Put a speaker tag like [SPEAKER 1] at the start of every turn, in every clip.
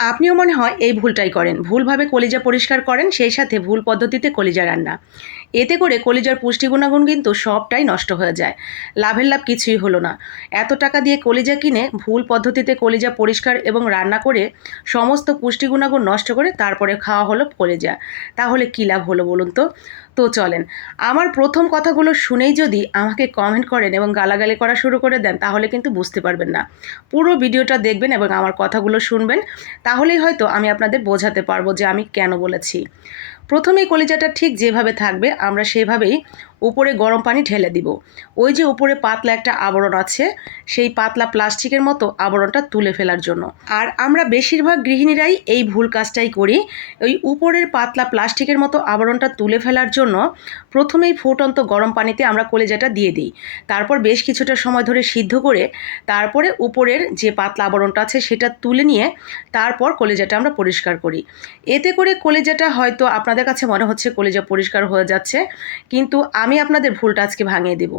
[SPEAKER 1] আপনিও মনে হয় এই ভুলটাই করেন। ভুলভাবে কলিজা পরিষ্কার করেন, সেই সাথে ভুল পদ্ধতিতে কলিজা রান্না। এতে করে কলিজার পুষ্টি গুণাগুণ কিন্তু সবটাই নষ্ট হয়ে যায়। লাভের লাভ কিছুই হলো না। এত টাকা দিয়ে কলিজা কিনে ভুল পদ্ধতিতে কলিজা পরিষ্কার এবং রান্না করে সমস্ত পুষ্টি গুণাগুণ নষ্ট করে তারপরে খাওয়া হলো কলিজা। তাহলে কী লাভ হলো বলুন তো? তো চলেন। আমার প্রথম কথাগুলো শুনেই যদি আমাকে কমেন্ট করেন এবং গালাগালি করা শুরু করে দেন, তাহলে কিন্তু বুঝতে পারবেন না। পুরো ভিডিওটা দেখবেন এবং আমার কথাগুলো শুনবেন, তাহলেই হয়তো আমি আপনাদের বোঝাতে পারব যে আমি কেন বলেছি। প্রথমেই কলিজাটা ঠিক যেভাবে থাকবে, আমরা সেভাবেই উপরে গরম পানি ঢেলে দিব। ওই যে উপরে পাতলা একটা আবরণ আছে, সেই পাতলা প্লাস্টিকের মতো আবরণটা তুলে ফেলার জন্য। আর আমরা বেশিরভাগ গৃহিণীরাই এই ভুল কাজটাই করি। ওই উপরের পাতলা প্লাস্টিকের মতো আবরণটা তুলে ফেলার জন্য প্রথমেই ফুটন্ত গরম পানিতে আমরা কলেজাটা দিয়ে দিই। তারপর বেশ কিছুটা সময় ধরে সিদ্ধ করে তারপরে উপরের যে পাতলা আবরণটা আছে সেটা তুলে নিয়ে তারপর কলেজাটা আমরা পরিষ্কার করি। এতে করে কলেজাটা হয়তো আপনাদের কাছে মনে হচ্ছে কলেজা পরিষ্কার হয়ে যাচ্ছে, কিন্তু আমি আপনাদের ভুলটা আজকে ভাঙিয়ে দেব।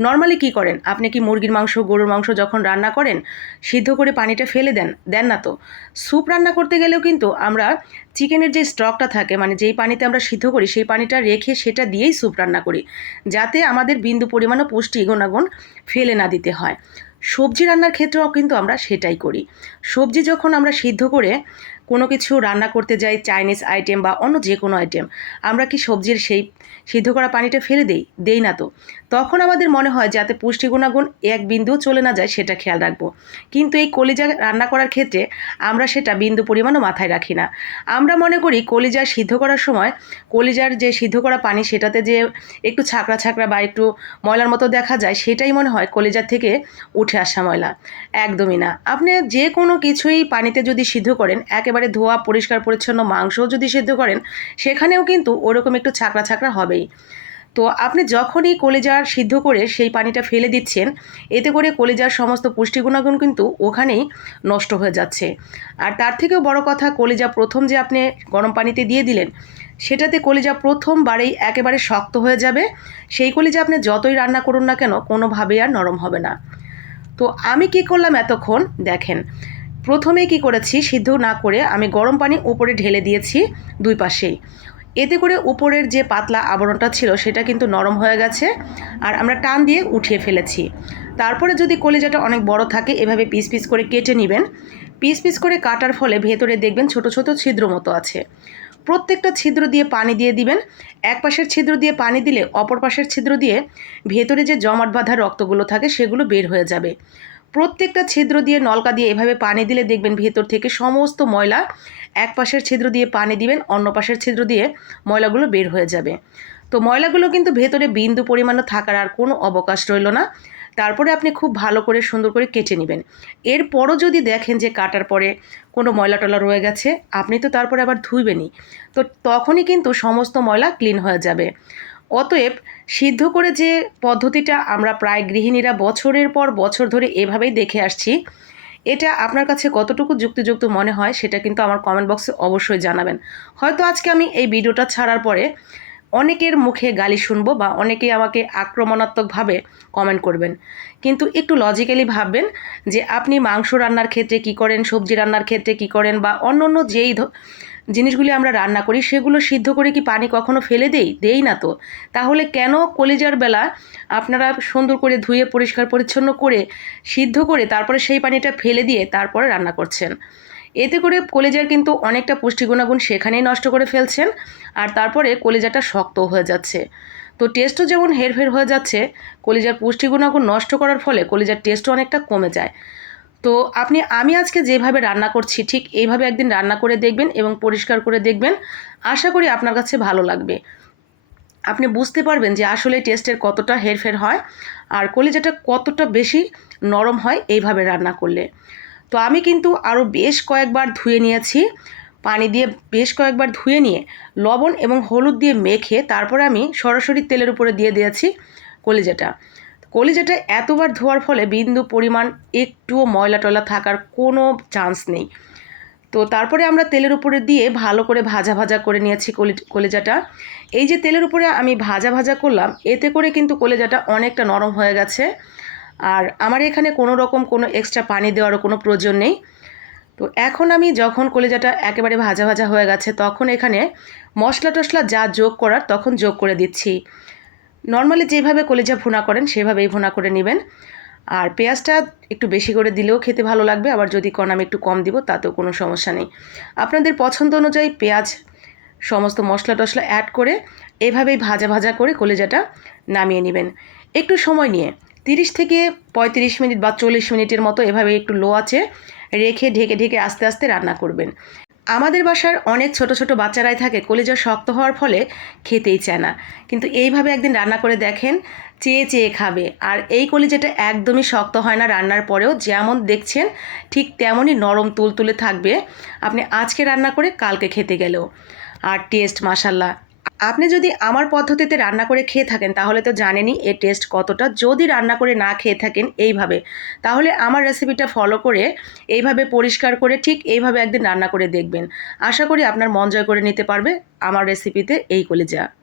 [SPEAKER 1] নর্মালি কি করেন? আপনি কি মুরগির মাংস, গরুর মাংস যখন রান্না করেন, সিদ্ধ করে পানিটা ফেলে দেন দেন না তো? স্যুপ রান্না করতে গেলেও কিন্তু আমরা চিকেনের যে স্টকটা থাকে মানে যেই পানিতে আমরা সিদ্ধ করি, সেই পানিটা রেখে সেটা দিয়েই স্যুপ রান্না করি, যাতে আমাদের বিন্দু পরিমাণও পুষ্টি গুণাগুণ ফেলে না দিতে হয়। সবজি রান্নার ক্ষেত্রেও কিন্তু আমরা সেটাই করি। সবজি যখন আমরা সিদ্ধ করে কোনো কিছু রান্না করতে যাই চাইনিজ আইটেম বা অন্য যে কোনো আইটেম আমরা কি সবজির সেই সিদ্ধ করা পানিটা ফেলে দেই? দেই না তো। তখন আমাদের মনে হয় যাতে পুষ্টি গুণাগুণ এক বিন্দু চলে না যায় সেটা খেয়াল রাখব। কিন্তু এই কলিজা রান্না করার ক্ষেত্রে আমরা সেটা বিন্দু পরিমাণও মাথায় রাখি না। আমরা মনে করি কলিজা সিদ্ধ করার সময় কলিজার যে সিদ্ধ করা পানি সেটাতে যে একটু ছাকড়া ছাকড়া বা একটু ময়লার মতো দেখা যায়, সেটাই মনে হয় কলিজার থেকে উঠে আসা ময়লা। একদমই না। আপনি যে কোনো কিছুই পানিতে যদি সিদ্ধ করেন, একেবারে ধোয়া, পরিষ্কার, পরিচ্ছন্ন মাংসও যদি সেদ্ধ করেন, সেখানেও কিন্তু ওরকম একটু ছাকড়া ছাকড়া হবেই। তো আপনি যখনই কলেজার সিদ্ধ করে সেই পানিটা ফেলে দিচ্ছেন, এতে করে কলেজার সমস্ত পুষ্টি গুণাগুণ কিন্তু ওখানেই নষ্ট হয়ে যাচ্ছে। আর তার থেকেও বড় কথা, কলেজা প্রথম যে আপনি গরম পানিতে দিয়ে দিলেন, সেটাতে কলিজা প্রথমবারেই একেবারে শক্ত হয়ে যাবে। সেই কলিজা আপনি যতই রান্না করুন না কেন, কোনোভাবেই আর নরম হবে না। তো আমি কি করলাম এতক্ষণ? দেখেন প্রথমেই কি করেছি? সিদ্ধ না করে আমি গরম পানি উপরে ঢেলে দিয়েছি দুই পাশেই। এতে করে উপরের যে পাতলা আবরণটা ছিল সেটা কিন্তু নরম হয়ে গেছে আর আমরা টান দিয়ে উঠিয়ে ফেলেছি। তারপরে যদি কলিজাটা অনেক বড় থাকে, এভাবে পিস পিস করে কেটে নেবেন। পিস পিস করে কাটার ফলে ভেতরে দেখবেন ছোট ছোট ছিদ্র মতো আছে। প্রত্যেকটা ছিদ্র দিয়ে পানি দিয়ে দিবেন। এক পাশের ছিদ্র দিয়ে পানি দিলে অপর পাশের ছিদ্র দিয়ে ভেতরে যে জমাট বাঁধা রক্তগুলো থাকে, সেগুলো বের হয়ে যাবে। প্রত্যেকটা ছিদ্র দিয়ে নলকা দিয়ে এভাবে পানি দিলে দেখবেন ভেতর থেকে সমস্ত ময়লা এক পাশের ছিদ্র দিয়ে পানি দিবেন, অন্য পাশের ছিদ্র দিয়ে ময়লাগুলো বের হয়ে যাবে। তো ময়লাগুলো কিন্তু ভেতরে বিন্দু পরিমাণও থাকার আর কোনো অবকাশ রইল না। তারপরে আপনি খুব ভালো করে, সুন্দর করে কেটে নেবেন। এরপরও যদি দেখেন যে কাটার পরে কোনো ময়লা টলা রয়ে গেছে, আপনি তো তারপরে আবার ধুইবেনই। তো তখনই কিন্তু সমস্ত ময়লা ক্লিন হয়ে যাবে। অতএব সিদ্ধ করে যে পদ্ধতিটা আমরা প্রায় গৃহিণীরা বছরের পর বছর ধরে এভাবেই দেখে আসছি, এটা আপনার কাছে কতটুকু যুক্তিযুক্ত মনে হয় সেটা কিন্তু আমার কমেন্ট বক্সে অবশ্যই জানাবেন। হয়তো আজকে আমি এই ভিডিওটা ছাড়ার পরে অনেকের মুখে গালি শুনব বা অনেকেই আমাকে আক্রমণাত্মকভাবে কমেন্ট করবেন। কিন্তু একটু লজিক্যালি ভাববেন যে আপনি মাংস রান্নার ক্ষেত্রে কি করেন, সবজি রান্নার ক্ষেত্রে কি করেন বা অন্য অন্য যেই জিনিসগুলি আমরা রান্না করি, সেগুলো সিদ্ধ করে কি পানি কখনো ফেলে দেই? দেই না তো। তাহলে কেন কলিজার বেলা আপনারা সুন্দর করে ধুয়ে, পরিষ্কার, পরিচ্ছন্ন করে, সিদ্ধ করে তারপরে সেই পানিটা ফেলে দিয়ে তারপরে রান্না করছেন? এতে করে কলেজার কিন্তু অনেকটা পুষ্টি গুণাগুণ সেখানেই নষ্ট করে ফেলছেন আর তারপরে কলেজাটা শক্ত হয়ে যাচ্ছে। তো টেস্টও যেমন হেরফের হয়ে যাচ্ছে, কলিজার পুষ্টি গুণাগুণ নষ্ট করার ফলে কলিজার টেস্টও অনেকটা কমে যায়। তো আপনি, আমি আজকে যেভাবে রান্না করছি, ঠিক এইভাবে একদিন রান্না করে দেখবেন এবং পরিষ্কার করে দেখবেন। আশা করি আপনার কাছে ভালো লাগবে। আপনি বুঝতে পারবেন যে আসলে টেস্টের কতটা হেরফের হয় আর কলিজাটা কতটা বেশি নরম হয় এইভাবে রান্না করলে। তো আমি কিন্তু আরও বেশ কয়েকবার ধুয়ে নিয়েছি, পানি দিয়ে বেশ কয়েকবার ধুয়ে নিয়ে লবণ এবং হলুদ দিয়ে মেখে তারপরে আমি সরাসরি তেলের উপরে দিয়ে দিয়েছি কলিজাটা। কলিজাটা এতবার ধোয়ার ফলে বিন্দু পরিমাণ একটুও ময়লা টয়লা থাকার কোনো চান্স নেই। তো তারপরে আমরা তেলের উপরে দিয়ে ভালো করে ভাজা ভাজা করে নিয়েছি কলি, কলেজাটা। এই যে তেলের উপরে আমি ভাজা ভাজা করলাম, এতে করে কিন্তু কলেজাটা অনেকটা নরম হয়ে গেছে। আর আমার এখানে কোনো রকম কোনো এক্সট্রা পানি দেওয়ারও কোনো প্রয়োজন নেই। তো এখন আমি যখন কলিজাটা একেবারে ভাজা ভাজা হয়ে গেছে, তখন এখানে মশলা টশলা যা যোগ করার তখন যোগ করে দিচ্ছি। নর্মালি যেভাবে কলিজা ভুনা করেন, সেভাবেই ভুনা করে নেবেন। আর পেঁয়াজটা একটু বেশি করে দিলেও খেতে ভালো লাগবে, আবার যদি কন আমি একটু কম দিব, তাতেও কোনো সমস্যা নেই। আপনাদের পছন্দ অনুযায়ী পেঁয়াজ সমস্ত মশলা টশলা অ্যাড করে, এভাবেই ভাজা ভাজা করে কলেজাটা নামিয়ে নেবেন। একটু সময় নিয়ে, তিরিশ থেকে পঁয়ত্রিশ মিনিট বা চল্লিশ মিনিটের মতো এভাবে একটু লো আছে রেখে ঢেকে ঢেকে আস্তে আস্তে রান্না করবেন। আমাদের বাসার অনেক ছোট ছোট বাচ্চারাই থাকে, কলিজা শক্ত হওয়ার ফলে খেতেই চায় না। কিন্তু এইভাবে একদিন রান্না করে দেখেন, চেয়ে চেয়ে খাবে। আর এই কলিজাটা একদমই শক্ত হয় না রান্নার পরেও, যেমন দেখছেন, ঠিক তেমনই নরম তুলতুলে থাকবে। আপনি আজকে রান্না করে কালকে খেতে গেলেও। আর টেস্ট মাসাল্লাহ আপনি যদি আমার পদ্ধতিতে রান্না করে খেয়ে থাকেন, তাহলে তো জানেনই এর টেস্ট কতটা। যদি রান্না করে না খেয়ে থাকেন এইভাবে, তাহলে আমার রেসিপিটা ফলো করে এইভাবে পরিষ্কার করে ঠিক এইভাবে একদিন রান্না করে দেখবেন। আশা করি আপনার মন জয় করে নিতে পারবে। আমার রেসিপিতে এই কলিজা।